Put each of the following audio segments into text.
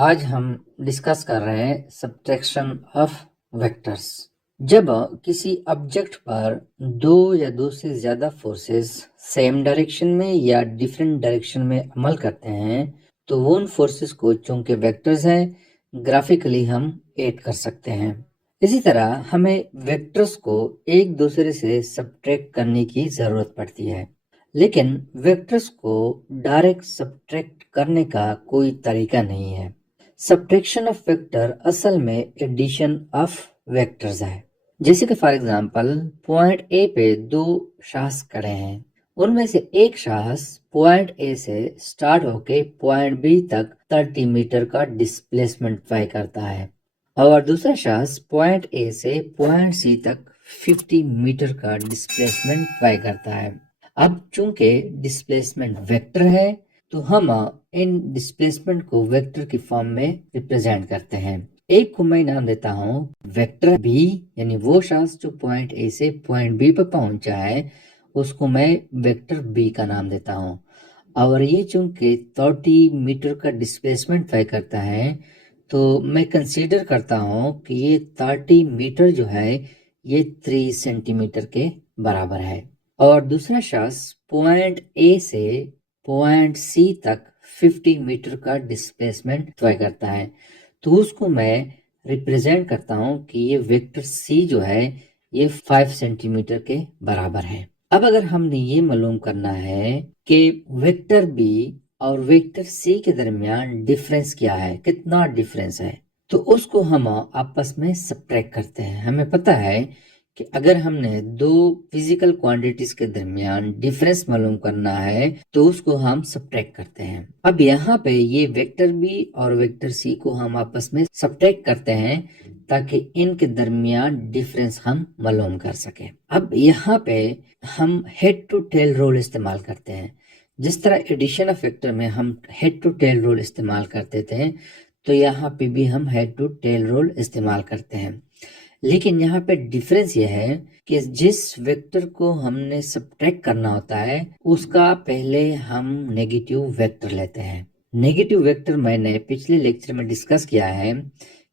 आज हम डिस्कस कर रहे हैं सब्ट्रैक्शन ऑफ वेक्टर्स। जब किसी ऑब्जेक्ट पर दो या दो से ज्यादा फोर्सेस सेम डायरेक्शन में या डिफरेंट डायरेक्शन में अमल करते हैं तो वो उन फोर्सेस को, चूंकि वेक्टर्स हैं, ग्राफिकली हम ऐड कर सकते हैं। इसी तरह हमें वेक्टर्स को एक दूसरे से सब्ट्रैक्ट करने की जरूरत पड़ती है, लेकिन वेक्टर्स को डायरेक्ट सब्ट्रैक्ट करने का कोई तरीका नहीं है। सब्ट्रैक्शन ऑफ वेक्टर असल में एडिशन ऑफ वेक्टर्स है। जैसे कि फॉर एग्जांपल पॉइंट ए पे दो शाफ्ट खड़े हैं, उनमें से एक शाफ्ट पॉइंट ए से स्टार्ट होके पॉइंट बी तक 30 मीटर का डिस्प्लेसमेंट तय करता है और दूसरा शाफ्ट पॉइंट ए से पॉइंट सी तक 50 मीटर का डिस्प्लेसमेंट तय करता है। अब चूंकि डिस्प्लेसमेंट वेक्टर है तो हम इन डिस्प्लेसमेंट को वेक्टर की फॉर्म में रिप्रेजेंट करते हैं। एक को मैं नाम देता हूँ वेक्टर बी, यानी वो शाफ्ट जो पॉइंट ए से पॉइंट बी पर पहुंचा है उसको मैं वेक्टर बी का नाम देता हूँ। और ये चूंकि 30 मीटर का डिस्प्लेसमेंट तय करता है तो मैं कंसीडर करता हूँ कि ये 30 मीटर जो है ये 3 सेंटीमीटर के बराबर है। और दूसरा शाफ्ट पॉइंट ए से पॉइंट सी तक 50 मीटर का डिस्प्लेसमेंट तय करता है, तो उसको मैं रिप्रेजेंट करता हूँ कि ये वेक्टर सी जो है ये 5 सेंटीमीटर के बराबर है। अब अगर हमने ये मालूम करना है कि वेक्टर बी और वेक्टर सी के दरमियान डिफरेंस क्या है, कितना डिफरेंस है, तो उसको हम आपस में सब्ट्रैक्ट करते हैं। हमें पता है कि अगर हमने दो फिजिकल क्वांटिटीज के दरमियान डिफरेंस मालूम करना है तो उसको हम सब्ट्रैक्ट करते हैं। अब यहाँ पे ये वेक्टर बी और वेक्टर सी को हम आपस में सब्ट्रैक्ट करते हैं ताकि इनके दरमियान डिफरेंस हम मालूम कर सके। अब यहाँ पे हम हेड टू टेल रूल इस्तेमाल करते हैं। जिस तरह एडिशन ऑफ वेक्टर में हम हेड टू टेल रूल इस्तेमाल करते थे, तो यहाँ पे भी हम हेड टू टेल रूल इस्तेमाल करते हैं। लेकिन यहाँ पे डिफरेंस यह है कि जिस वेक्टर को हमने सब्ट्रैक्ट करना होता है उसका पहले हम नेगेटिव वेक्टर लेते हैं। नेगेटिव वेक्टर मैंने पिछले लेक्चर में डिस्कस किया है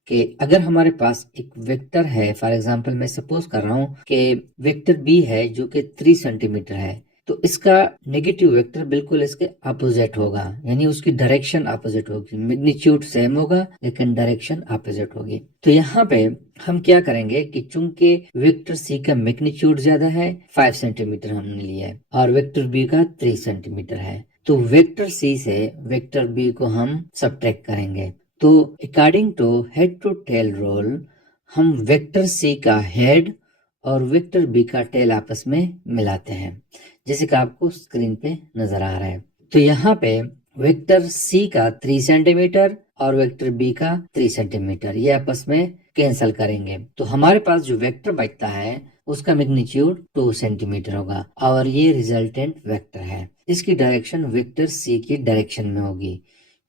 कि अगर हमारे पास एक वेक्टर है, फॉर एग्जांपल मैं सपोज कर रहा हूँ कि वेक्टर बी है जो कि 3 सेंटीमीटर है, तो इसका नेगेटिव वेक्टर बिल्कुल इसके अपोजिट होगा, यानी उसकी डायरेक्शन अपोजिट होगी। मैग्नीट्यूड सेम होगा लेकिन डायरेक्शन अपोजिट होगी। तो यहाँ पे हम क्या करेंगे कि चूंकि वेक्टर सी का मैग्नीट्यूड ज्यादा है, 5 सेंटीमीटर हमने लिया है, और वेक्टर बी का 3 सेंटीमीटर है, तो वेक्टर सी से वेक्टर बी को हम सब्ट्रैक्ट करेंगे। तो according to head to tail rule हम वेक्टर सी का हेड और वेक्टर बी का टेल आपस में मिलाते हैं, जैसे कि आपको स्क्रीन पे नजर आ रहा है। तो यहाँ पे वेक्टर सी का 3 सेंटीमीटर और वेक्टर बी का 3 सेंटीमीटर ये आपस में कैंसिल करेंगे, तो हमारे पास जो वेक्टर बचता है उसका मैग्नीट्यूड 2 सेंटीमीटर होगा और ये रिजल्टेंट वेक्टर है। इसकी डायरेक्शन वेक्टर सी की डायरेक्शन में होगी,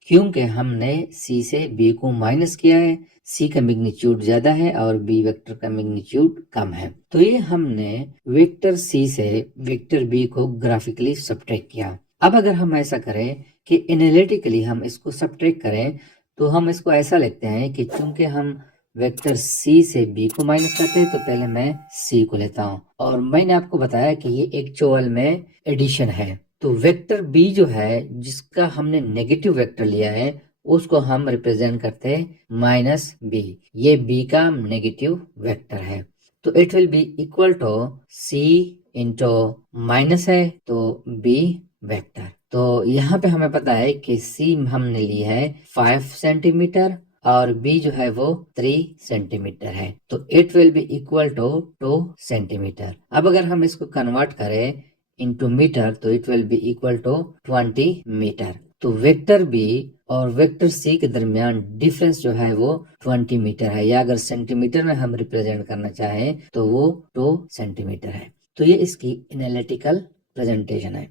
क्योंकि हमने सी से बी को माइनस किया है। सी का मैग्नीट्यूड ज्यादा है और बी वेक्टर का मैग्नीट्यूड कम है, तो ये हमने वेक्टर सी से वेक्टर बी को ग्राफिकली सब्ट्रैक्ट किया। अब अगर हम ऐसा करें कि एनालिटिकली हम इसको सब्ट्रैक्ट करें तो हम इसको ऐसा लिखते हैं कि चूंकि हम वेक्टर सी से बी को माइनस करते हैं तो पहले मैं सी को लेता हूँ, और मैंने आपको बताया कि ये एक्चुअल में एडिशन है। तो वेक्टर बी जो है जिसका हमने नेगेटिव वेक्टर लिया है उसको हम रिप्रेजेंट करते हैं माइनस बी। ये बी का नेगेटिव वेक्टर है, तो it will be equal to C into minus है तो बी वेक्टर। तो यहाँ पे हमें पता है कि सी हमने ली है 5 सेंटीमीटर और बी जो है वो 3 सेंटीमीटर है, तो it will be equal to 2 centimetre. अब अगर हम इसको कन्वर्ट करें इंटू मीटर तो it will be equal to 20 metre. तो वेक्टर बी और वेक्टर सी के दरमियान डिफरेंस जो है वो 20 मीटर है, या अगर सेंटीमीटर में हम रिप्रेजेंट करना चाहें तो वो 2 सेंटीमीटर है। तो ये इसकी एनालिटिकल प्रेजेंटेशन है।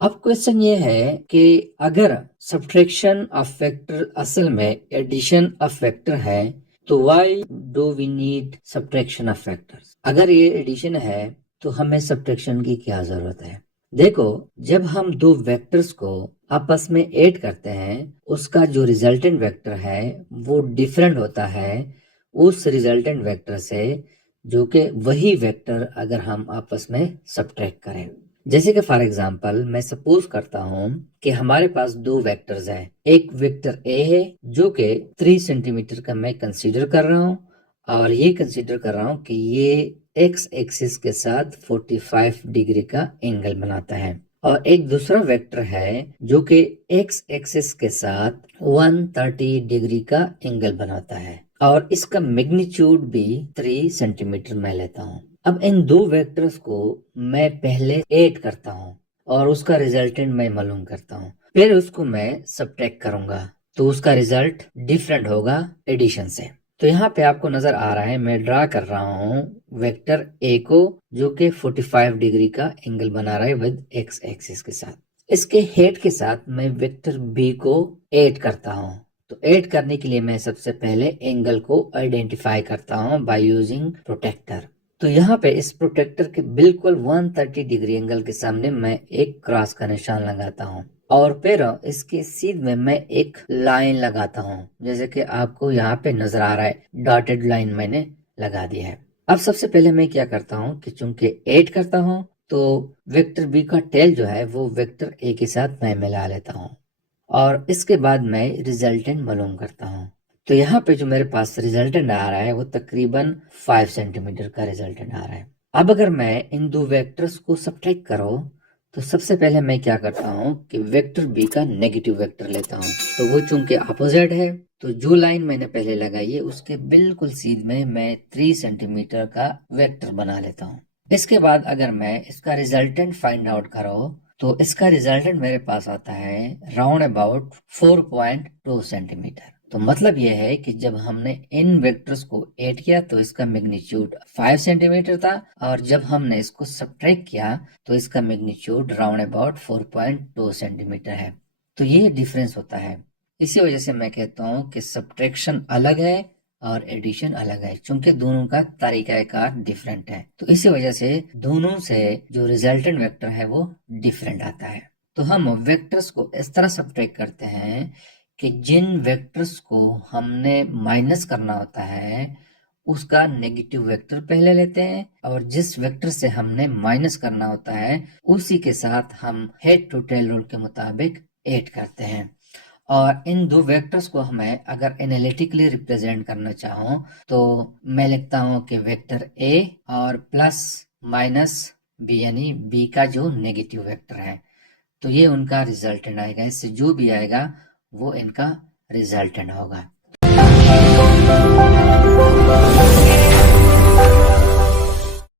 अब क्वेश्चन ये है कि अगर सब्ट्रैक्शन ऑफ वेक्टर असल में एडिशन ऑफ वेक्टर है तो why do we need subtraction of vectors. अगर ये एडिशन है तो हमें सब्ट्रैक्शन की क्या जरूरत है। देखो, जब हम दो वेक्टर्स को आपस में ऐड करते हैं उसका जो रिजल्टेंट वेक्टर है वो डिफरेंट होता है उस रिजल्टेंट वेक्टर से जो कि वही वेक्टर अगर हम आपस में सब्ट्रैक्ट करें। जैसे कि फॉर एग्जांपल मैं सपोज करता हूं कि हमारे पास दो वेक्टर्स हैं। एक वेक्टर ए है जो कि 3 सेंटीमीटर का मैं कंसीडर कर रहा हूं और ये कंसीडर कर रहा हूं कि ये एक्स एक्सिस के साथ 45 डिग्री का एंगल बनाता है। और एक दूसरा वेक्टर है जो कि एक्स एक्सिस के साथ 130 डिग्री का एंगल बनाता है और इसका मैग्नीट्यूड भी 3 सेंटीमीटर मैं लेता हूँ। अब इन दो वेक्टर्स को मैं पहले ऐड करता हूँ और उसका रिजल्टेंट मैं मालूम करता हूँ, फिर उसको मैं सब्ट्रैक्ट करूंगा तो उसका रिजल्ट डिफरेंट होगा एडिशन से। तो यहाँ पे आपको नजर आ रहा है मैं ड्रा कर रहा हूँ वेक्टर ए को जो कि 45 डिग्री का एंगल बना रहा है विद एक्स एक्सिस के साथ। इसके हेड के साथ मैं वेक्टर बी को ऐड करता हूँ। तो ऐड करने के लिए मैं सबसे पहले एंगल को आइडेंटिफाई करता हूँ बाय यूजिंग प्रोटेक्टर। तो यहाँ पे इस प्रोटेक्टर के बिल्कुल 130 डिग्री एंगल के सामने मैं एक क्रॉस का निशान लगाता हूँ और फिर इसके सीध में मैं एक लाइन लगाता हूँ, जैसे कि आपको यहाँ पे नजर आ रहा है डॉटेड लाइन मैंने लगा दिया है। अब सबसे पहले मैं क्या करता हूँ कि चूंकि ऐड करता हूँ तो वेक्टर बी का टेल जो है वो वेक्टर ए के साथ मैं मिला लेता हूँ और इसके बाद मैं रिजल्टेंट मालूम करता हूँ। तो यहाँ पे जो मेरे पास रिजल्टेंट आ रहा है वो तकरीबन 5 सेंटीमीटर का रिजल्टेंट आ रहा है। अब अगर मैं इन दो वेक्टर्स को सब्ट्रैक्ट करो तो सबसे पहले मैं क्या करता हूँ कि वेक्टर बी का नेगेटिव वेक्टर लेता हूँ। तो वो चूंकि अपोजिट है तो जो लाइन मैंने पहले लगाई है उसके बिल्कुल सीध में मैं 3 सेंटीमीटर का वेक्टर बना लेता हूँ। इसके बाद अगर मैं इसका रिजल्टेंट फाइंड आउट करो तो इसका रिजल्टेंट मेरे पास आता है राउंड अबाउट 4.2 सेंटीमीटर। तो मतलब यह है कि जब हमने इन वेक्टर्स को ऐड किया तो इसका मैग्नीट्यूड 5 सेंटीमीटर था और जब हमने इसको सब्ट्रैक्ट किया तो इसका मैग्नीट्यूड राउंड अबाउट 4.2 सेंटीमीटर है। तो ये डिफरेंस होता है। इसी वजह से मैं कहता हूँ कि सब्ट्रैक्शन अलग है और एडिशन अलग है, क्योंकि दोनों का तरीकाकार डिफरेंट है। तो इसी वजह से दोनों से जो रिजल्टेंट वेक्टर है वो डिफरेंट आता है। तो हम वेक्टर्स को इस तरह सब्ट्रैक्ट करते हैं कि जिन वेक्टर्स को हमने माइनस करना होता है उसका नेगेटिव वेक्टर पहले लेते हैं और जिस वेक्टर से हमने माइनस करना होता है उसी के साथ हम हेड टू टेल रूल के मुताबिक ऐड करते हैं। और इन दो वेक्टर्स को हमें अगर एनालिटिकली रिप्रेजेंट करना चाहूँ तो मैं लिखता हूँ कि वेक्टर ए और प्लस माइनस बी, यानी बी का जो नेगेटिव वेक्टर है। तो ये उनका रिजल्टेंट आएगा, इससे जो भी आएगा वो इनका रिजल्टेंट होगा।